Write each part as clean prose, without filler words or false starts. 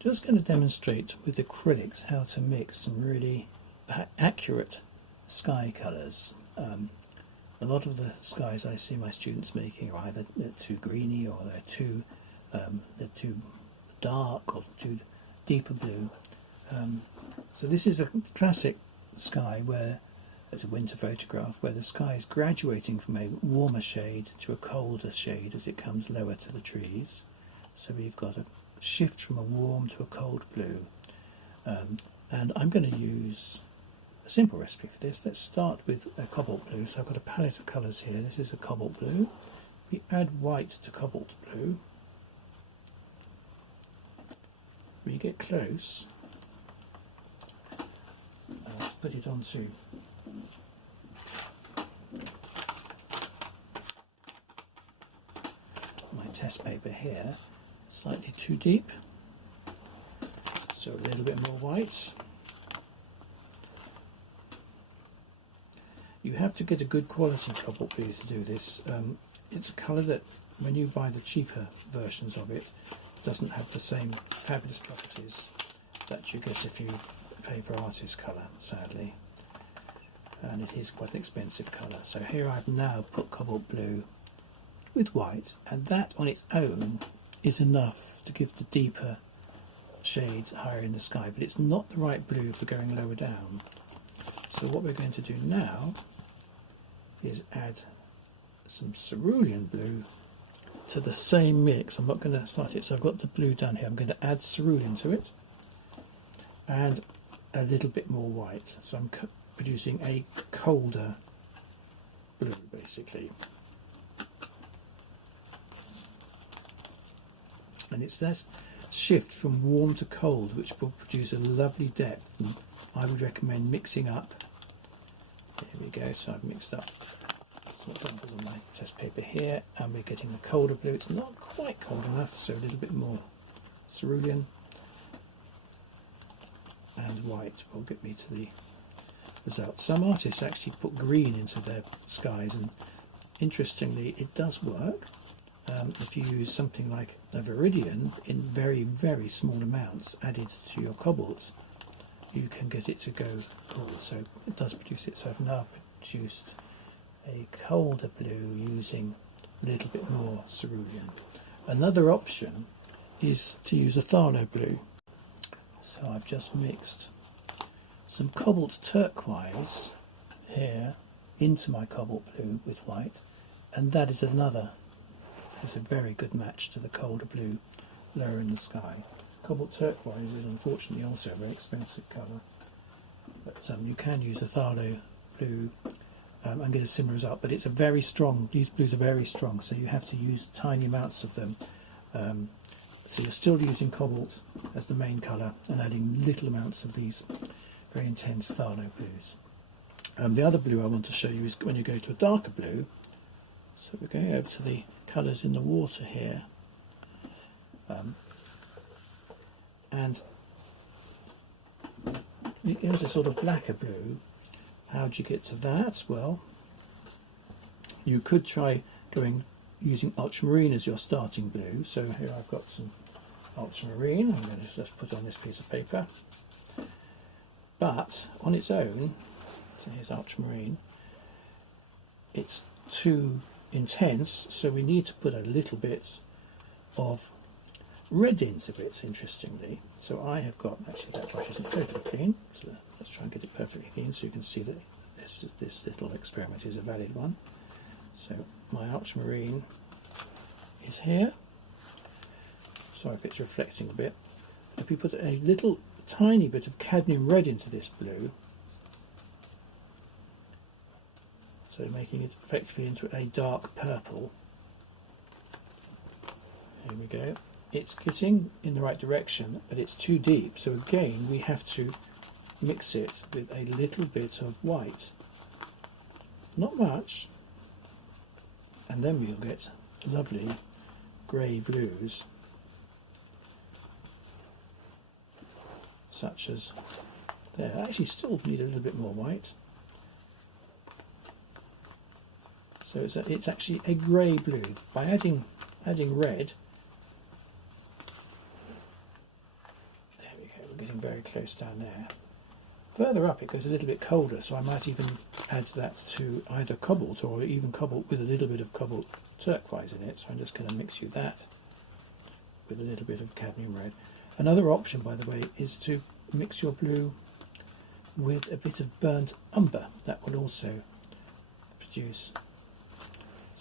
Just going to demonstrate with acrylics how to mix some really accurate sky colours. A lot of the skies I see my students making are either too greeny or they're too dark or too deeper blue. So this is a classic sky where it's a winter photograph where the sky is graduating from a warmer shade to a colder shade as it comes lower to the trees. So we've got a shift from a warm to a cold blue, and I'm going to use a simple recipe for this. Let's start with a cobalt blue. So I've got a palette of colours here. This is a cobalt blue. We add white to cobalt blue. When you get close, I'll put it onto my test paper here. Slightly too deep, so a little bit more white. You have to get a good quality cobalt blue to do this. It's a colour that when you buy the cheaper versions of it doesn't have the same fabulous properties that you get if you pay for artist colour, sadly, and it is quite an expensive colour. So here I've now put cobalt blue with white, and that on its own is enough to give the deeper shades higher in the sky, but it's not the right blue for going lower down. So what we're going to do now is add some cerulean blue to the same mix. I'm not going to start it, so I've got the blue down here. I'm going to add cerulean to it and a little bit more white, so I'm producing a colder blue basically. And it's that shift from warm to cold which will produce a lovely depth, and I would recommend mixing up. Here we go, so I've mixed up some examples on my test paper here, and we're getting a colder blue. It's not quite cold enough, so a little bit more cerulean and white will get me to the result. Some artists actually put green into their skies, and interestingly it does work. If you use something like a viridian in very, very small amounts added to your cobalt, you can get it to go cool. So it does produce it. So I've now produced a colder blue using a little bit more cerulean. Another option is to use a phthalo blue. So I've just mixed some cobalt turquoise here into my cobalt blue with white, and that is a very good match to the colder blue lower in the sky. Cobalt turquoise is unfortunately also a very expensive colour, but you can use a phthalo blue and get a similar result, but it's a very strong, these blues are very strong, so you have to use tiny amounts of them. So you're still using cobalt as the main colour and adding little amounts of these very intense phthalo blues. The other blue I want to show you is when you go to a darker blue. So we're going over to the colours in the water here, and here's a sort of blacker blue. How do you get to that? Well, you could try using ultramarine as your starting blue. So here I've got some ultramarine. I'm going to just put on this piece of paper, but on its own, so here's ultramarine, it's too intense, so we need to put a little bit of red into it, interestingly. So I have got, actually that brush isn't totally clean, so let's try and get it perfectly clean so you can see that this little experiment is a valid one. So my ultramarine is here. Sorry if it's reflecting a bit. If we put a little tiny bit of cadmium red into this blue, so making it effectively into a dark purple. Here we go. It's getting in the right direction, but it's too deep. So again, we have to mix it with a little bit of white. Not much. And then we'll get lovely grey blues, such as there. I actually still need a little bit more white. So it's actually a grey blue. By adding red, Okay, we're getting very close down there. Further up it goes a little bit colder, so I might even add that to either cobalt or even cobalt with a little bit of cobalt turquoise in it. So I'm just going to mix you that with a little bit of cadmium red. Another option, by the way, is to mix your blue with a bit of burnt umber. That will also produce.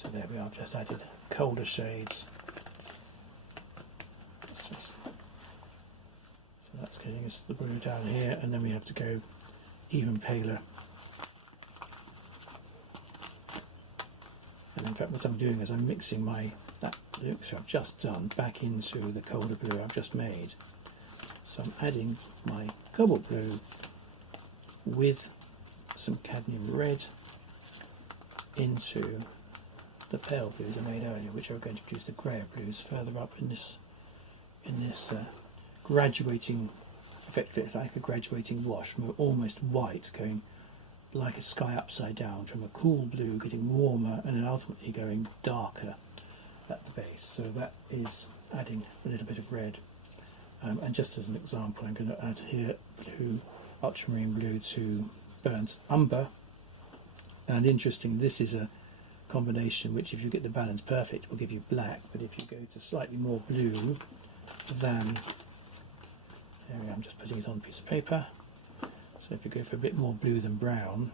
So there we are, I've just added colder shades. So that's getting us the blue down here, and then we have to go even paler. And in fact what I'm doing is I'm mixing that mixture I've just done back into the colder blue I've just made. So I'm adding my cobalt blue with some cadmium red into the pale blues I made earlier, which are going to produce the greyer blues further up in this graduating, effectively like a graduating wash from almost white going like a sky upside down, from a cool blue getting warmer and then ultimately going darker at the base. So that is adding a little bit of red. And just as an example, I'm going to add here blue, ultramarine blue to burnt umber. And interesting, this is a combination which, if you get the balance perfect, will give you black. But if you go to slightly more blue than, there we are, I'm just putting it on a piece of paper. So if you go for a bit more blue than brown,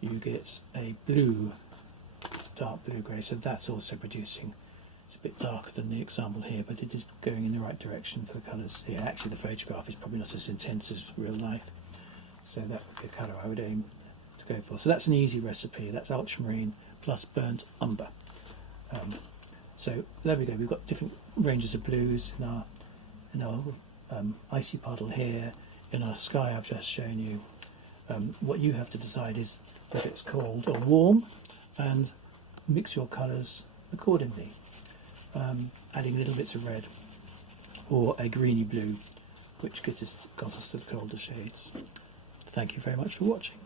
you get a blue, dark blue grey. So that's also producing. It's a bit darker than the example here, but it is going in the right direction for the colours here. Actually, the photograph is probably not as intense as real life, so that would be a colour I would aim to go for. So that's an easy recipe. That's ultramarine plus burnt umber. So there we go. We've got different ranges of blues in our icy puddle here. In our sky, I've just shown you. What you have to decide is whether it's cold or warm, and mix your colours accordingly. Adding little bits of red or a greeny blue, which got us to the colder shades. Thank you very much for watching.